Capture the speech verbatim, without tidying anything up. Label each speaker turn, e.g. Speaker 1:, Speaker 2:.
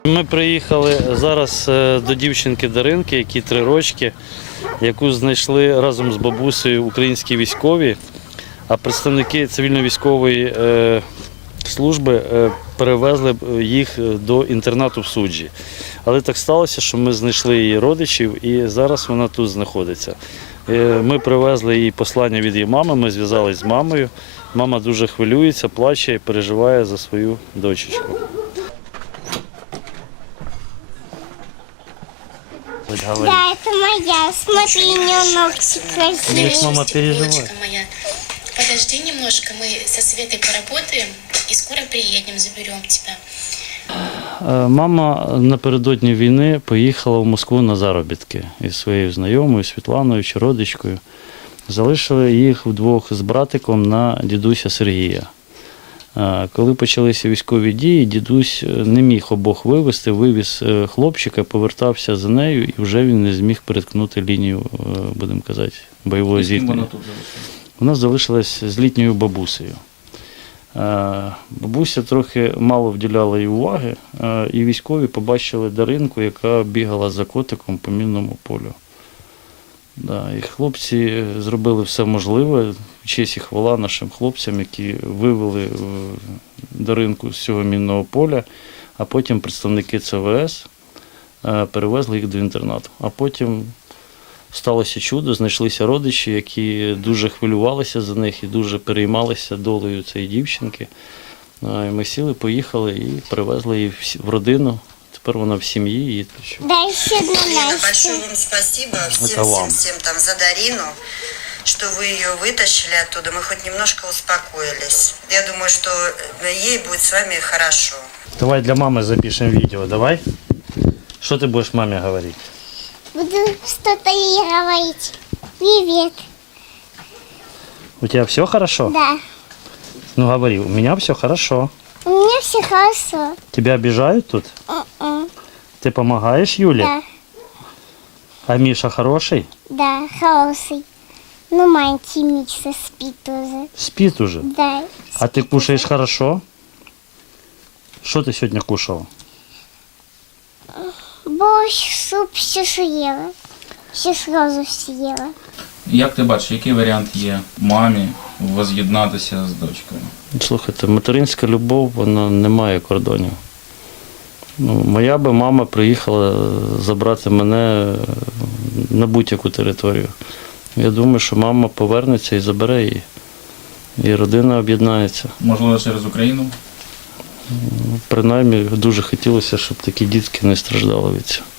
Speaker 1: Ми приїхали зараз до дівчинки Даринки, якій три рочки, яку знайшли разом з бабусею українські військові, а представники цивільно-військової служби перевезли їх до інтернату в Суджі. Але так сталося, що ми знайшли її родичів і зараз вона тут знаходиться. Ми привезли їй послання від її мами, ми зв'язалися з мамою. Мама дуже хвилюється, плаче і переживає за свою дочечку.
Speaker 2: Да, это моя. Смотри, у нее ногтик
Speaker 1: Конечно, мама переживает.
Speaker 3: Дочка моя, подожди немножко, мы со Светой поработаем и скоро приедем, заберем тебя.
Speaker 1: Мама напередодні війни поїхала в Москву на заробітки із своєю знайомою Світланою чи родичкою. Залишили їх вдвох з братиком на дідуся Сергія. Коли почалися військові дії, дідусь не міг обох вивезти, вивіз хлопчика, повертався за нею і вже він не зміг переткнути лінію, будемо казати, бойового зіткнення. Вона залишилась з літньою бабусею. Бабуся трохи мало вділяла їй уваги, і військові побачили Даринку, яка бігала за котиком по мінному полю. Да, і хлопці зробили все можливе, честь і хвала нашим хлопцям, які вивели Даринку з цього мінного поля, а потім представники Це Ве Ес перевезли їх до інтернату. А потім сталося чудо, знайшлися родичі, які дуже хвилювалися за них і дуже переймалися долею цієї дівчинки. І ми сіли, поїхали і привезли її в родину. Тепер вона в сім'ї. І...
Speaker 2: Да, еще одна
Speaker 4: Лена,
Speaker 2: Настя.
Speaker 4: большое вам спасибо всем, всем, всем там за Дарину, что вы ее вытащили оттуда. Мы хоть немножко успокоились. Я думаю, что ей будет с вами хорошо.
Speaker 1: Давай для мамы запишем видео, давай. Что ты будешь маме говорить?
Speaker 2: Буду что-то ей говорить. Привет.
Speaker 1: У тебя все хорошо?
Speaker 2: Да.
Speaker 1: Ну говори, у меня все хорошо.
Speaker 2: У меня все хорошо.
Speaker 1: Тебя обижают тут?
Speaker 2: М-м.
Speaker 1: Ты помогаешь Юле?
Speaker 2: Да,
Speaker 1: А Миша хороший?
Speaker 2: да, хороший. Ну, маленький Миша спит тоже.
Speaker 1: Спит уже?
Speaker 2: Да.
Speaker 1: А ты кушаешь хорошо? Что ты сегодня кушал?
Speaker 2: Борщ, суп, все съела. Все сразу съела.
Speaker 5: Як ти бачиш, який варіант є мамі воз'єднатися з дочкою?
Speaker 1: Слухайте, материнська любов, вона не має кордонів. Ну, моя би мама приїхала забрати мене на будь-яку територію. Я думаю, що мама повернеться і забере її. І родина об'єднається.
Speaker 5: Можливо, через Україну?
Speaker 1: Принаймні, дуже хотілося, щоб такі дітки не страждали від цього.